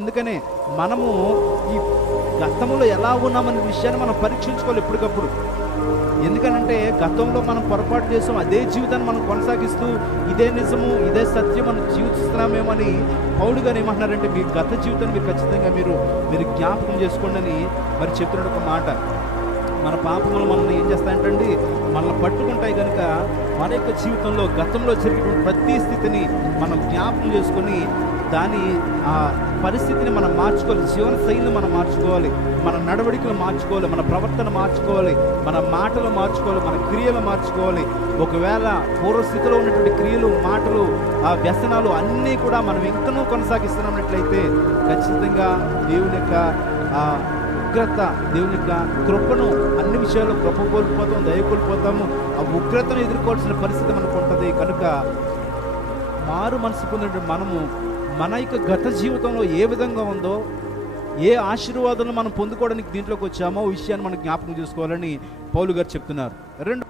అందుకనే మనము ఈ గతంలో ఎలా ఉన్నామనే విషయాన్ని మనం పరీక్షించుకోవాలి ఎప్పటికప్పుడు. ఎందుకనంటే గతంలో మనం పొరపాటు చేసాం అదే జీవితాన్ని మనం కొనసాగిస్తూ ఇదే నిజము ఇదే సత్యం మనం జీవిస్తున్నామేమని అని గారు ఏమంటున్నారంటే మీ గత జీవితాన్ని మీరు ఖచ్చితంగా మీరు మీరు జ్ఞాపకం చేసుకోండి అని మరి చెప్తున్నాడు ఒక మాట. మన పాపములు మనల్ని ఏం చేస్తాయంటండి మనల్ని పట్టుకుంటాయి కనుక మన యొక్క జీవితంలో గతంలో జరిగినటువంటి ప్రతి స్థితిని మనం జ్ఞాపకం చేసుకొని దాని ఆ పరిస్థితిని మనం మార్చుకోవాలి. జీవన శైలిని మనం మార్చుకోవాలి. మన నడవడికలు మార్చుకోవాలి. మన ప్రవర్తన మార్చుకోవాలి. మన మాటలు మార్చుకోవాలి. మన క్రియలు మార్చుకోవాలి. ఒకవేళ పూర్వస్థితిలో ఉన్నటువంటి క్రియలు మాటలు ఆ వ్యసనాలు అన్నీ కూడా మనం ఇంకనూ కొనసాగిస్తున్నట్లయితే ఖచ్చితంగా దేవుని యొక్క ఆ ఉగ్రత దేవుని యొక్క కృపను అన్ని విషయాల్లో కృప కోల్పోతాం దయ కోల్పోతాము. ఆ ఉగ్రతను ఎదుర్కోవాల్సిన పరిస్థితి మనకు ఉంటుంది. కనుక మారు మనసు పొందిన మనము మన యొక్క గత జీవితంలో ఏ విధంగా ఉందో ఏ ఆశీర్వాదాలు మనం పొందుకోవడానికి దీంట్లోకి వచ్చామో విషయాన్ని మనం జ్ఞాపకం చేసుకోవాలని పౌలు గారు చెప్తున్నారు. రెండు